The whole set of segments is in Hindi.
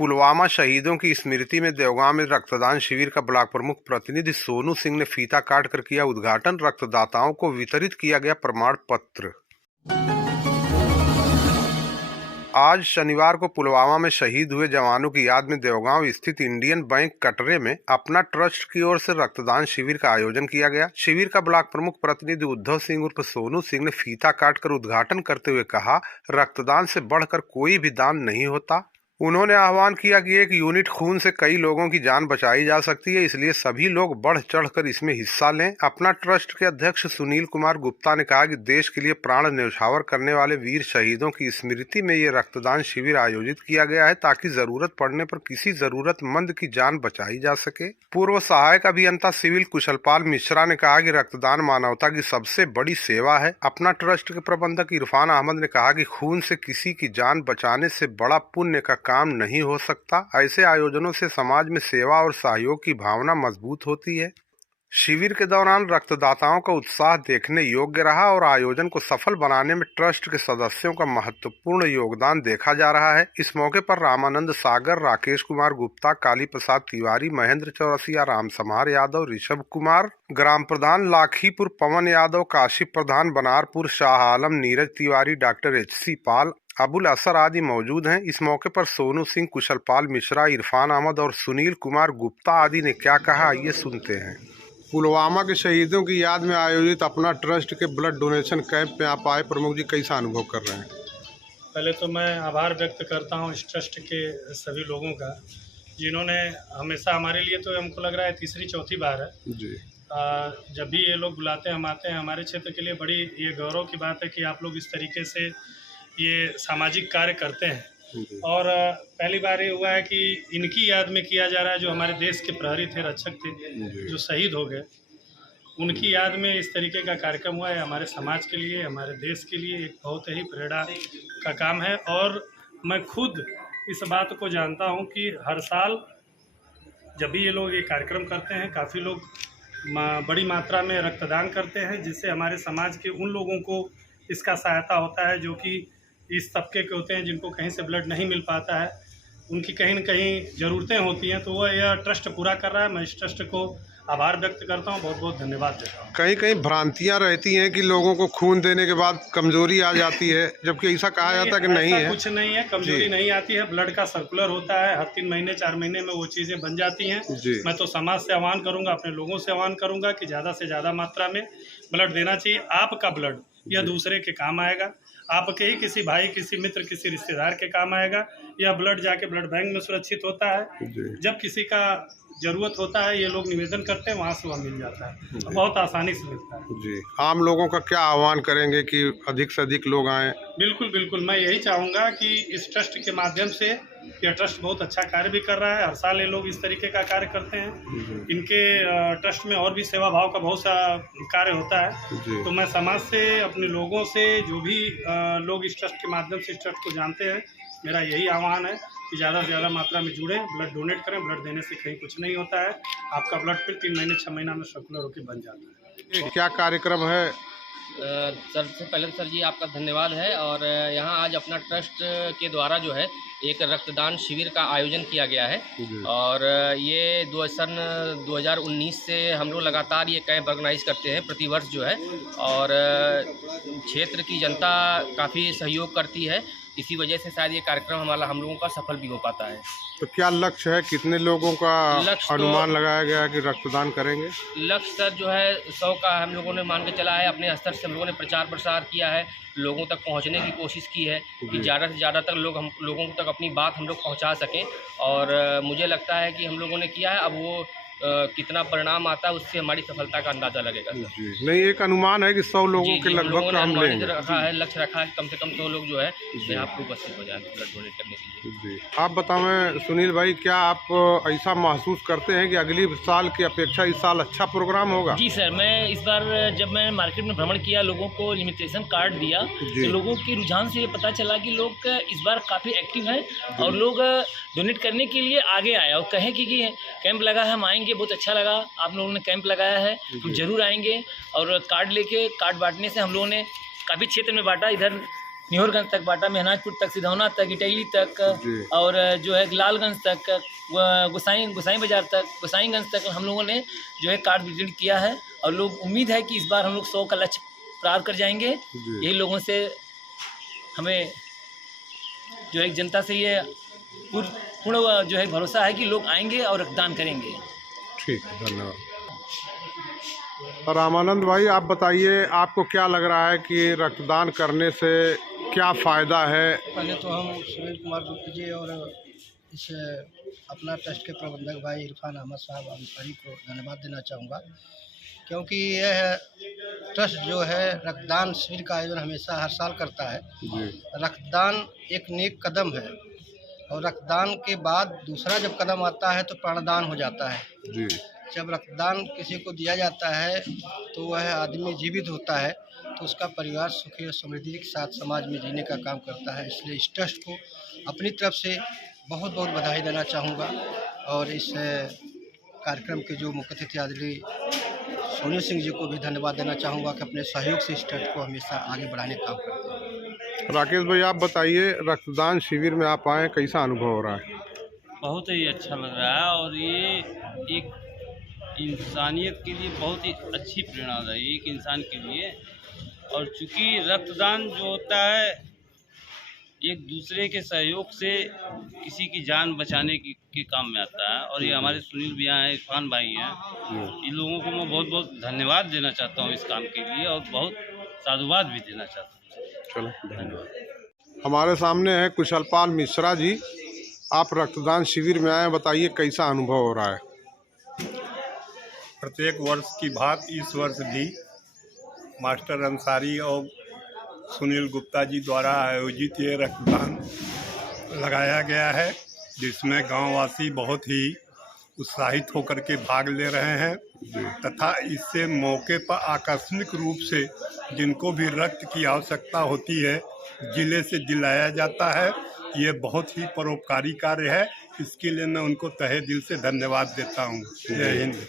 पुलवामा शहीदों की स्मृति में देवगांव में रक्तदान शिविर का ब्लॉक प्रमुख प्रतिनिधि सोनू सिंह ने फीता काटकर किया उद्घाटन। रक्तदाताओं को वितरित किया गया प्रमाण पत्र। आज शनिवार को पुलवामा में शहीद हुए जवानों की याद में देवगांव स्थित इंडियन बैंक कटरे में अपना ट्रस्ट की ओर से रक्तदान शिविर का आयोजन किया गया। शिविर का ब्लॉक प्रमुख प्रतिनिधि उद्धव सिंह उर्फ सोनू सिंह ने फीता काटकर उद्घाटन करते हुए कहा, रक्तदान से बढ़कर कोई भी दान नहीं होता। उन्होंने आह्वान किया कि एक यूनिट खून से कई लोगों की जान बचाई जा सकती है, इसलिए सभी लोग बढ़ चढ़कर इसमें हिस्सा लें। अपना ट्रस्ट के अध्यक्ष सुनील कुमार गुप्ता ने कहा कि देश के लिए प्राण न्यौछावर करने वाले वीर शहीदों की स्मृति में ये रक्तदान शिविर आयोजित किया गया है ताकि जरूरत पड़ने पर किसी जरूरतमंद की जान बचाई जा सके। पूर्व सहायक अभियंता सिविल कुशलपाल मिश्रा ने कहा कि रक्तदान मानवता की सबसे बड़ी सेवा है। अपना ट्रस्ट के प्रबंधक इरफान अहमद ने कहा कि खून से किसी की जान बचाने से बड़ा पुण्य का काम नहीं हो सकता। ऐसे आयोजनों से समाज में सेवा और सहयोग की भावना मजबूत होती है। शिविर के दौरान रक्तदाताओं का उत्साह देखने योग्य रहा और आयोजन को सफल बनाने में ट्रस्ट के सदस्यों का महत्वपूर्ण योगदान देखा जा रहा है। इस मौके पर रामानंद सागर, राकेश कुमार गुप्ता, काली प्रसाद तिवारी, महेंद्र चौरसिया, राम समार यादव, ऋषभ कुमार, ग्राम प्रधान लाखीपुर पवन यादव, काशी प्रधान बनारपुर शाह आलम, नीरज तिवारी, डॉक्टर HC पाल, अबुल असर आदि मौजूद हैं। इस मौके पर सोनू सिंह, कुशलपाल मिश्रा, इरफान अहमद और सुनील कुमार गुप्ता आदि ने क्या कहा, आइए सुनते हैं। पुलवामा के शहीदों की याद में आयोजित अपना ट्रस्ट के ब्लड डोनेशन कैंप में आप आए, प्रमुख जी कैसा अनुभव कर रहे हैं? पहले तो मैं आभार व्यक्त करता हूं इस ट्रस्ट के सभी लोगों का, जिन्होंने हमेशा हमारे लिए, तो हमको लग रहा है तीसरी चौथी बार है जी। जब भी ये लोग बुलाते हैं हम आते हैं। हमारे क्षेत्र के लिए बड़ी ये गौरव की बात है कि आप लोग इस तरीके से ये सामाजिक कार्य करते हैं। और पहली बार ये हुआ है कि इनकी याद में किया जा रहा है, जो हमारे देश के प्रहरी थे, रक्षक थे, जो शहीद हो गए, उनकी याद में इस तरीके का कार्यक्रम हुआ है। हमारे समाज के लिए, हमारे देश के लिए एक बहुत ही प्रेरणा का काम है। और मैं खुद इस बात को जानता हूं कि हर साल जब भी ये लोग ये कार्यक्रम करते हैं, काफ़ी लोग बड़ी मात्रा में रक्तदान करते हैं, जिससे हमारे समाज के उन लोगों को इसका सहायता होता है जो कि इस तबके के होते हैं, जिनको कहीं से ब्लड नहीं मिल पाता है, उनकी कहीं न कहीं ज़रूरतें होती हैं, तो वह यह ट्रस्ट पूरा कर रहा है। मैं इस ट्रस्ट को आभार व्यक्त करता हूँ, बहुत बहुत धन्यवाद देता हूँ। कहीं कहीं भ्रांतियां रहती हैं कि लोगों को खून देने के बाद कमजोरी आ जाती है, जबकि ऐसा कहा जाता है कि नहीं है। कुछ नहीं है, कमजोरी नहीं आती है। ब्लड का सर्कुलर होता है, हर 3 महीने 4 महीने में वो चीज़ें बन जाती हैं। मैं तो समाज से आह्वान करूँगा, अपने लोगों से आह्वान करूँगा कि ज़्यादा से ज़्यादा मात्रा में ब्लड देना चाहिए। आपका ब्लड यह दूसरे के काम आएगा, आपके ही किसी भाई, किसी मित्र, किसी रिश्तेदार के काम आएगा। यह ब्लड जाके ब्लड बैंक में सुरक्षित होता है। जब किसी का ज़रूरत होता है, ये लोग निवेदन करते हैं, वहाँ से वह मिल जाता है, बहुत आसानी से मिलता है। जी, आम लोगों का क्या आह्वान करेंगे कि अधिक से अधिक लोग आएँ? बिल्कुल बिल्कुल, मैं यही चाहूँगा कि इस ट्रस्ट के माध्यम से, यह ट्रस्ट बहुत अच्छा कार्य भी कर रहा है, हर साल ये लोग इस तरीके का कार्य करते हैं। इनके ट्रस्ट में और भी सेवा भाव का बहुत सा कार्य होता है। तो मैं समाज से, अपने लोगों से, जो भी लोग इस ट्रस्ट के माध्यम से इस ट्रस्ट को जानते हैं, मेरा यही आह्वान है कि ज़्यादा से ज़्यादा मात्रा में जुड़ें, ब्लड डोनेट करें। ब्लड देने से कहीं कुछ नहीं होता है, आपका ब्लड फिर 3 महीने 6 महीना में सर्कुलर होकर बन जाता है। क्या कार्यक्रम है? सबसे पहले तो सर जी आपका धन्यवाद है। और यहाँ आज अपना ट्रस्ट के द्वारा जो है एक रक्तदान शिविर का आयोजन किया गया है। और ये सन 2019 से हम लोग लगातार ये कैंप ऑर्गेनाइज करते हैं प्रतिवर्ष जो है। और क्षेत्र की जनता काफ़ी सहयोग करती है, इसी वजह से शायद ये कार्यक्रम हम लोगों का सफल भी हो पाता है। तो क्या लक्ष्य है, कितने लोगों का अनुमान लगाया गया कि रक्तदान करेंगे? लक्ष्य सर जो है 100 का हम लोगों ने मान के चला है। अपने स्तर से हम लोगों ने प्रचार प्रसार किया है, लोगों तक पहुंचने की कोशिश की है कि ज़्यादा से ज़्यादा तक लोगों तक अपनी बात हम लोग पहुंचा सकें। और मुझे लगता है कि हम लोगों ने किया है। अब वो कितना परिणाम आता है, उससे हमारी सफलता का अंदाजा लगेगा। नहीं, एक अनुमान है कि 100 लोगों के लगभग हम लेंगे। रखा है, लक्ष्य रखा है कम से कम 100 लोग जो है यहाँ पर उपस्थित हो जाए ब्लड डोनेट करने के लिए। आप बताएं सुनील भाई, क्या आप ऐसा महसूस करते हैं कि अगली साल की अपेक्षा इस साल अच्छा प्रोग्राम होगा? जी सर, मैं इस बार जब मैंने मार्केट में भ्रमण किया, लोगों को लिमिटेशन कार्ड दिया, तो लोगों के रुझान से ये पता चला कि लोग इस बार काफ़ी एक्टिव हैं और लोग डोनेट करने के लिए आगे आए और कहें कि कैंप लगा है, हम आएंगे। बहुत अच्छा लगा, आप लोगों ने कैंप लगाया है, हम जरूर आएंगे। और कार्ड लेके, कार्ड बांटने से हम लोगों ने काफ़ी क्षेत्र में बांटा, इधर निहोरगंज तक बांटा, मेहनाजपुर तक, सिधौना तक, इटैली तक जी। और जो है लालगंज तक, गोसाई बाजार तक, गोसाईगंज तक हम लोगों ने जो है कार्ड वितरण किया है। और लोग उम्मीद है कि इस बार हम लोग 100 का लक्ष्य पार कर जाएंगे। जी। यही लोगों से हमें जो है जनता से ये पूर्ण जो है भरोसा है कि लोग आएंगे और रक्तदान करेंगे। ठीक है, धन्यवाद। रामानंद भाई, आप बताइए, आपको क्या लग रहा है कि रक्तदान करने से क्या फ़ायदा है? पहले तो हम सुनील कुमार गुप्ता जी और इस अपना ट्रस्ट के प्रबंधक भाई इरफान अहमद साहब अंसारी को धन्यवाद देना चाहूँगा, क्योंकि यह ट्रस्ट जो है रक्तदान शिविर का आयोजन हमेशा हर साल करता है। जी। रक्तदान एक नेक कदम है और रक्तदान के बाद दूसरा जब कदम आता है तो प्राणदान हो जाता है। जी। जब रक्तदान किसी को दिया जाता है तो वह आदमी जीवित होता है, तो उसका परिवार सुखी और समृद्धि के साथ समाज में जीने का काम करता है। इसलिए इस ट्रस्ट को अपनी तरफ से बहुत बहुत बधाई देना चाहूँगा और इस कार्यक्रम के जो मुख्य अतिथि आदरणीय सोनू सिंह जी को भी धन्यवाद देना चाहूँगा कि अपने सहयोग से इस ट्रस्ट को हमेशा आगे बढ़ाने का काम करते हैं। राकेश भाई, आप बताइए, रक्तदान शिविर में आप आए, कैसा अनुभव हो रहा है? बहुत ही अच्छा लग रहा है और ये एक इंसानियत के लिए बहुत ही अच्छी प्रेरणा है एक इंसान के लिए। और चूँकि रक्तदान जो होता है एक दूसरे के सहयोग से किसी की जान बचाने के काम में आता है। और ये हमारे सुनील भैया हैं, इरफान भाई हैं, इन लोगों को मैं बहुत बहुत धन्यवाद देना चाहता हूँ इस काम के लिए और बहुत साधुवाद भी देना चाहता हूँ। चलो, धन्यवाद। हमारे सामने है कुशलपाल मिश्रा जी। आप रक्तदान शिविर में आए, बताइए कैसा अनुभव हो रहा है? प्रत्येक वर्ष की भांति इस वर्ष भी मास्टर अंसारी और सुनील गुप्ता जी द्वारा आयोजित ये रक्तदान लगाया गया है, जिसमें गांववासी बहुत ही उत्साहित होकर के भाग ले रहे हैं तथा इससे मौके पर आकस्मिक रूप से जिनको भी रक्त की आवश्यकता होती है जिले से दिलाया जाता है। ये बहुत ही परोपकारी कार्य है, इसके लिए मैं उनको तहे दिल से धन्यवाद देता हूँ। जय हिंद।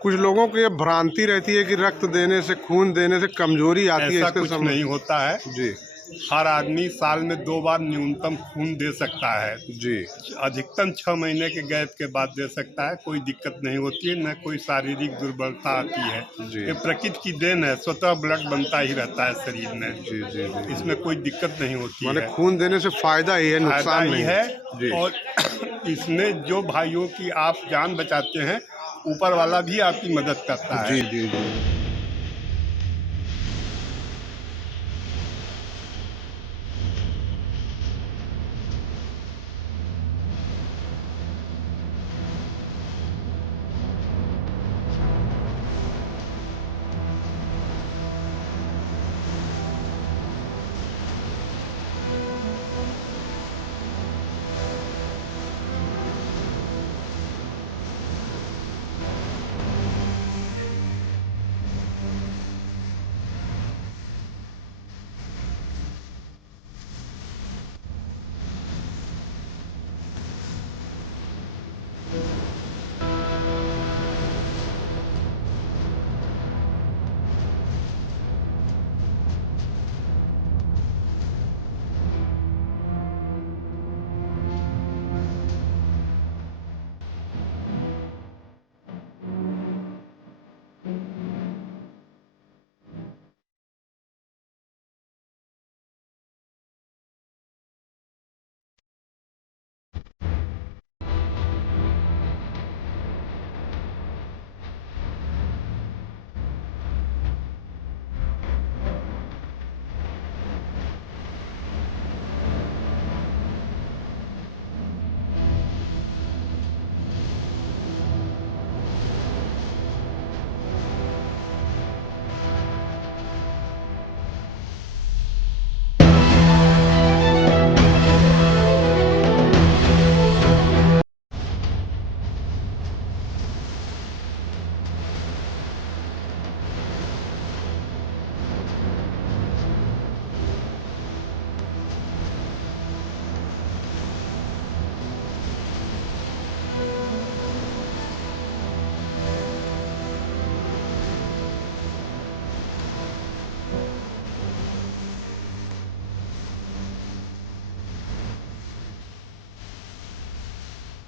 कुछ लोगों को ये भ्रांति रहती है कि रक्त देने से, खून देने से कमजोरी आती है, ऐसा इसके कुछ समय नहीं होता है जी। हर आदमी साल में 2 बार न्यूनतम खून दे सकता है जी। अधिकतम 6 महीने के गैप के बाद दे सकता है। कोई दिक्कत नहीं होती है, न कोई शारीरिक दुर्बलता आती है। जी। ये प्रकृति की देन है, स्वतः ब्लड बनता ही रहता है शरीर में। जी जी जी। इसमें कोई दिक्कत नहीं होती माने है। खून देने से फायदा ही है, फायदा नुकसान ही नहीं है। जी। और इसमें जो भाइयों की आप जान बचाते हैं, ऊपर वाला भी आपकी मदद करता है। जी जी जी।